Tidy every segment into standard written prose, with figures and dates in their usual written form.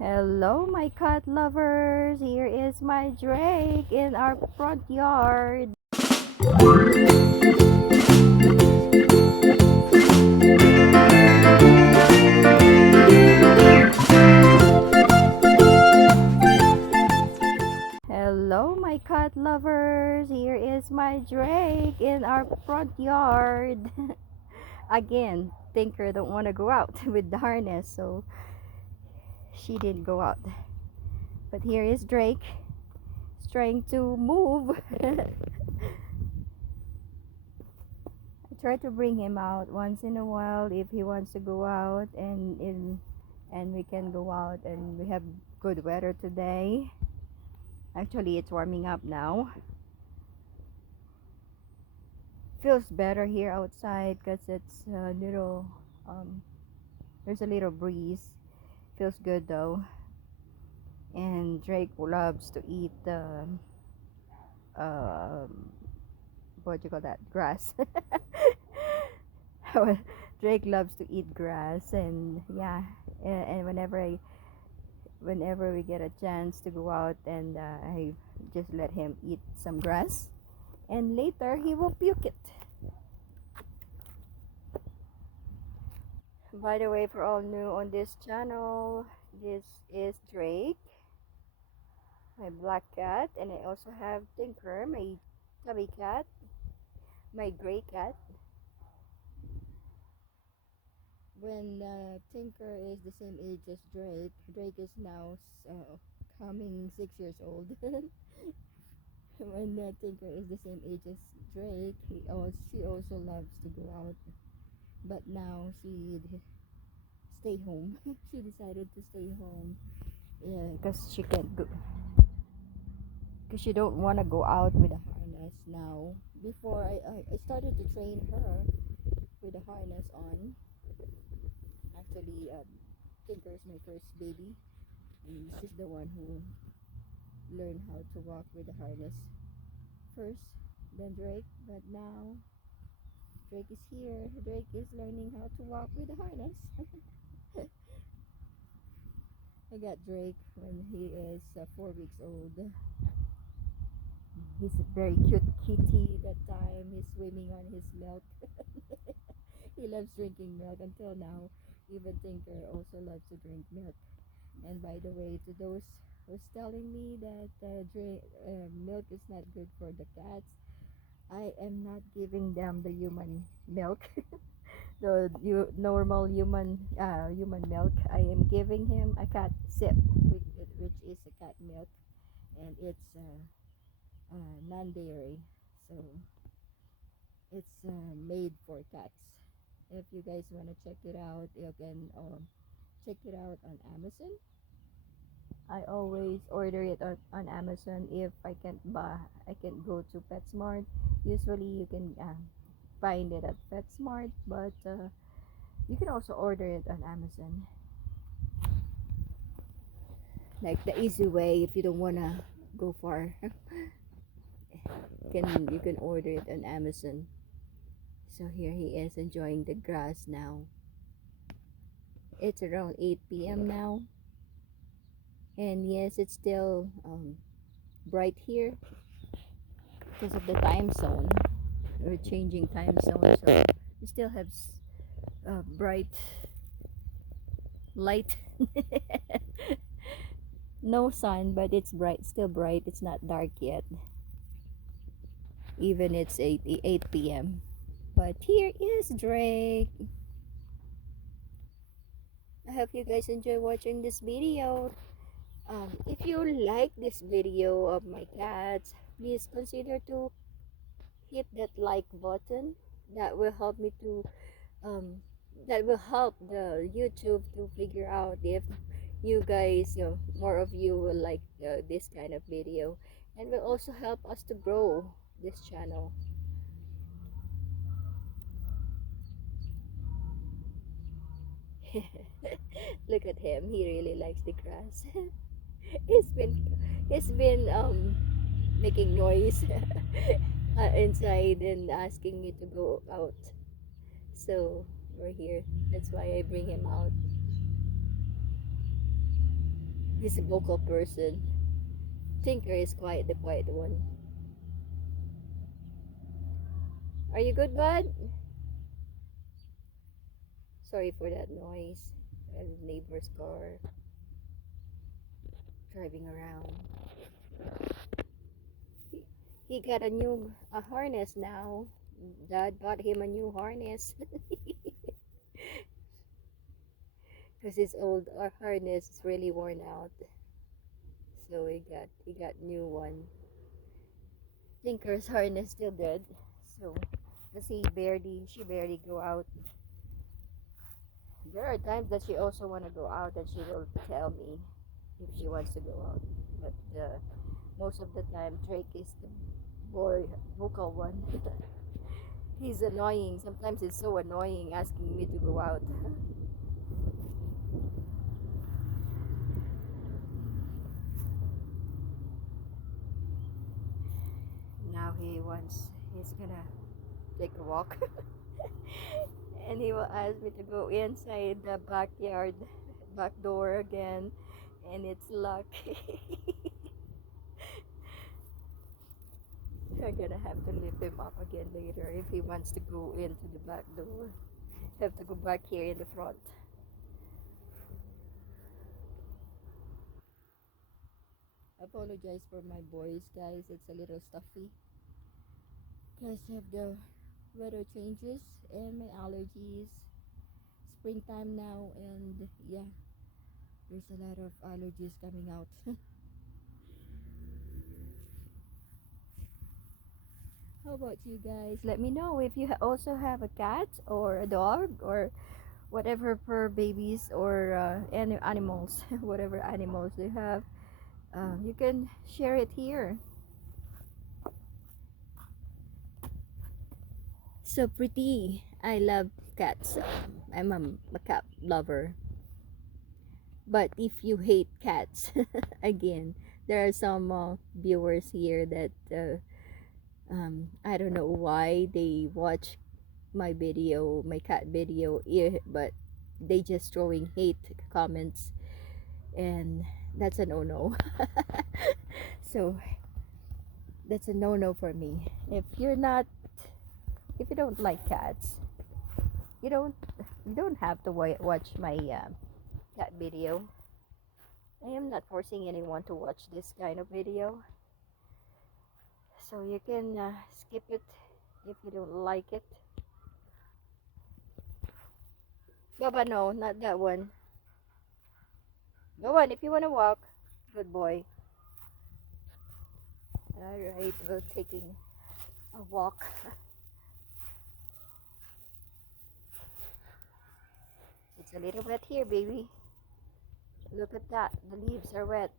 Hello, my cat lovers. Here is my Drake in our front yard. Hello, my cat lovers. Here is my Drake in our front yard. Again, Tinker don't want to go out with the harness, so she didn't go out. But here is Drake. He's trying to move. I try to bring him out once in a while if he wants to go out, and we can go out, and we have good weather today. Actually, it's warming up now. Feels better here outside because it's a little there's a little breeze. Feels good though. And Drake loves to eat um what do you call that, grass. Well, Drake loves to eat grass, and yeah, and whenever we get a chance to go out, and I just let him eat some grass, and later he will puke it. By the way, for all new on this channel, this is Drake, my black cat, and I also have Tinker, my chubby cat, my gray cat. When Tinker is the same age as Drake, Drake is now coming 6 years old. When Tinker is the same age as Drake, she also loves to go out, but now she stay home. She decided to stay home, yeah, because she can't go, because she don't want to go out with a harness now. Before I started to train her with a harness on. Actually, Tinker is my first baby, and she's the one who learned how to walk with a harness first, then Drake. But now Drake is here. Drake is learning how to walk with a harness. I got Drake when he is 4 weeks old. He's a very cute kitty that time. He's swimming on his milk. He loves drinking milk until now. Even Tinker also loves to drink milk. And by the way, to those who's telling me that milk is not good for the cats, I am not giving them the human milk, the normal human milk. I am giving him a cat sip, which is a cat milk, and it's non-dairy, so it's made for cats. If you guys want to check it out, you can check it out on Amazon. I always order it on Amazon if I can't buy. I can go to PetSmart. Usually you can find it at PetSmart, but you can also order it on Amazon. Like the easy way, if you don't wanna go far, you can order it on Amazon. So here he is enjoying the grass now. It's around 8 p.m. now, and yes, it's still bright here because of the time zone. We're changing time zone, so we still have bright light. No sun, but it's bright, still bright. It's not dark yet, even it's 8 p.m. But here is Drake. I hope you guys enjoy watching this video. If you like this video of my cats, please consider to hit that like button. That will help me to um, that will help the YouTube to figure out if you guys, more of you will like this kind of video, and will also help us to grow this channel. Look at him, he really likes the grass. he's been he's been making noise inside and asking me to go out, so we're here. That's why I bring him out. He's a vocal person. Tinker is quiet, the quiet one. Are you good, bud? Sorry for that noise. A neighbor's car driving around. He got a new harness now. Dad bought him a new harness because his old harness is really worn out. So he got new one. Tinker's harness still good. So because she barely go out. There are times that she also want to go out and she will tell me if she wants to go out. But most of the time Drake is the boy vocal one. He's annoying. Sometimes it's so annoying asking me to go out. Now he's gonna take a walk. And he will ask me to go inside the backyard, back door again, and it's locked. I'm gonna have to lift him up again later if he wants to go into the back door. Have to go back here in the front. Apologize for my voice, guys. It's a little stuffy because of the weather changes and my allergies. Springtime now, and yeah, there's a lot of allergies coming out. How about you guys? Let me know if you also have a cat or a dog or whatever fur babies or any animals, whatever animals you have. You can share it here. So pretty. I love cats. I'm a cat lover. But if you hate cats, again, there are some viewers here that I don't know why they watch my cat video, but they just throwing hate comments, and that's a no-no. So that's a no-no for me. If you don't like cats, you don't have to watch my cat video. I am not forcing anyone to watch this kind of video, so you can skip it if you don't like it. Baba, no, not that one. Go on if you want to walk. Good boy. Alright, we're taking a walk. It's a little wet here, baby. Look at that. The leaves are wet.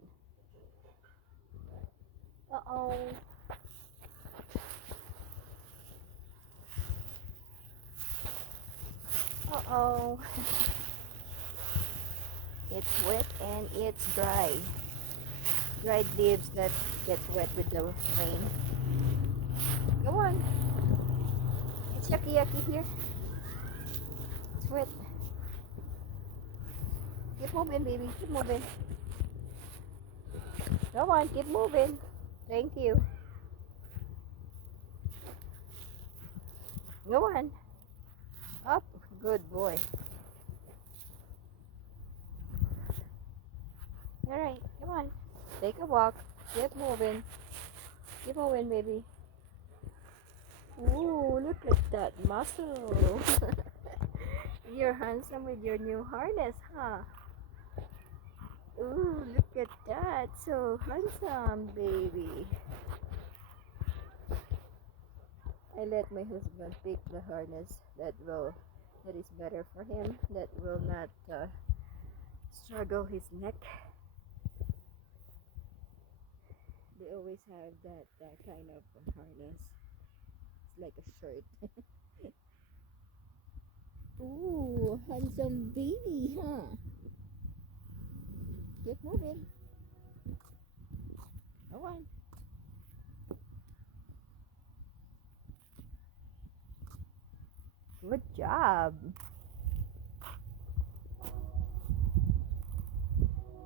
Uh-oh. Uh-oh. It's wet and it's dry. Dried leaves that get wet with the rain. Go on. It's yucky here. It's wet. Keep moving, baby. Keep moving. Go on, keep moving. Thank you. Go on. Up. Good boy. Alright, come on. Take a walk. Keep moving. Keep moving, baby. Ooh, look at that muscle. You're handsome with your new harness, huh? Ooh, look at that. So handsome, baby. I let my husband pick the harness that is better for him, that will not struggle his neck. They always have that kind of harness. It's like a shirt. Ooh, handsome baby, huh? Keep moving. Go on. Good job.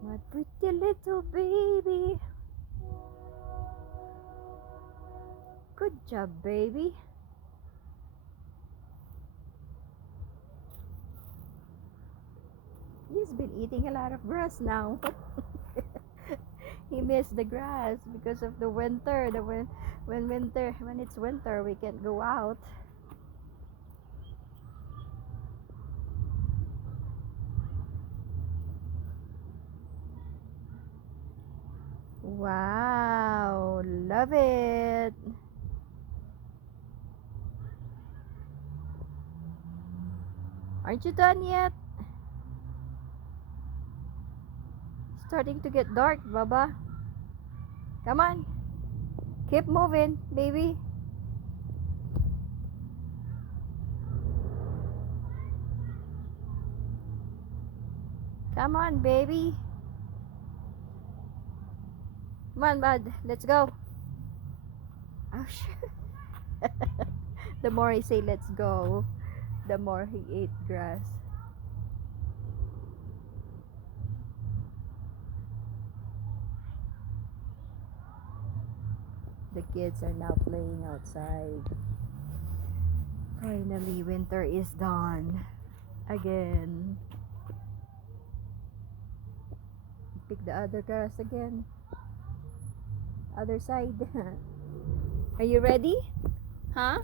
My pretty little baby. Good job, baby. He's been eating a lot of grass now. He missed the grass because of the winter. When it's winter, we can't go out. Wow, love it. Aren't you done yet? Starting to get dark, Baba. Come on. Keep moving, baby. Come on, baby. Come on, bud. Let's go. Oh, the more I say let's go, the more he ate grass. The kids are now playing outside. Finally, winter is done. Again. Pick the other grass again. Other side. Are you ready? Huh?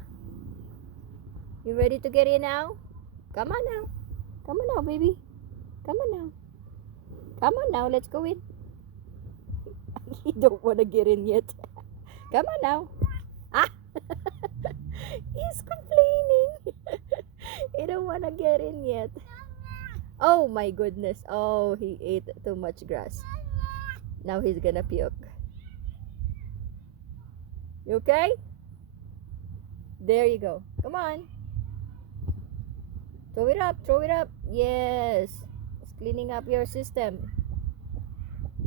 You ready to get in now? Come on now. Come on now, baby. Come on now. Come on now, let's go in. He don't want to get in yet. Come on now. Ah! He's complaining. He don't want to get in yet. Oh my goodness. Oh, he ate too much grass. Now he's gonna puke. You okay? There you go. Come on. Throw it up. Throw it up. Yes. It's cleaning up your system.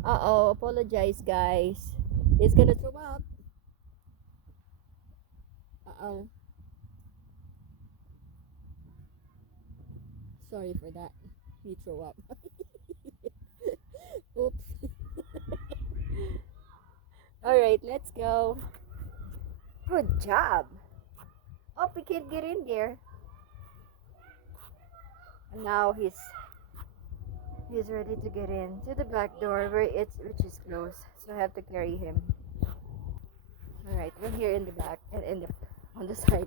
Uh-oh. Apologize, guys. He's gonna throw up. Uh-oh. Sorry for that. He threw up. Oops. Alright, let's go. Good job. Oh, we can't get in there. And now he's ready to get in to the back door which is closed. So I have to carry him. Alright, we're here in the back and on the side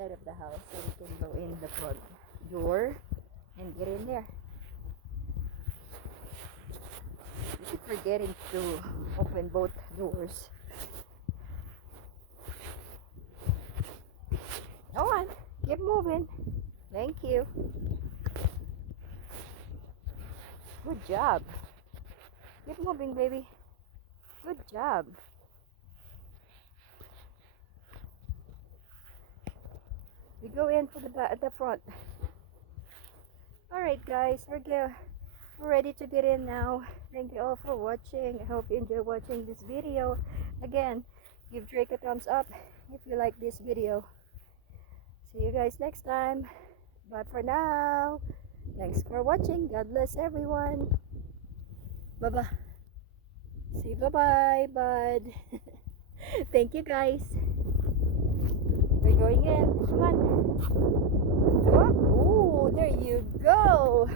of the house, so we can go in the front door and get in there. I keep forgetting to open both doors. Go on, keep moving. Thank you. Good job. Keep moving, baby. Good job. We go in for the front. Alright guys, we're ready to get in now. Thank you all for watching. I hope you enjoy watching this video. Again, give Drake a thumbs up if you like this video. See you guys next time. Bye for now. Thanks for watching. God bless everyone. Bye-bye. Say bye-bye, bud. Thank you guys. We're going in. Come on. Oh, there you go.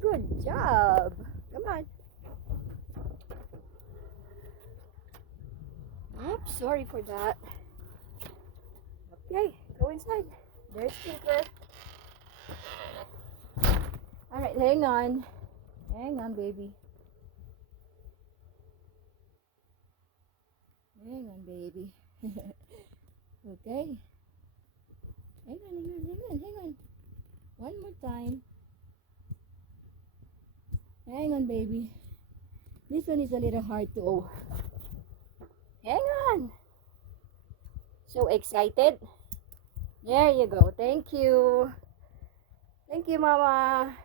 Good job. Come on. Oops, sorry for that. Okay, go inside. There's Tinker. Alright, hang on. Hang on, baby. Hang on, baby. Okay. Hang on. One more time. Hang on, baby. This one is a little hard to... Hang on. So excited. There you go. Thank you. Thank you, Mama.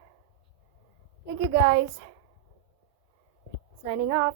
Thank you, guys. Signing off.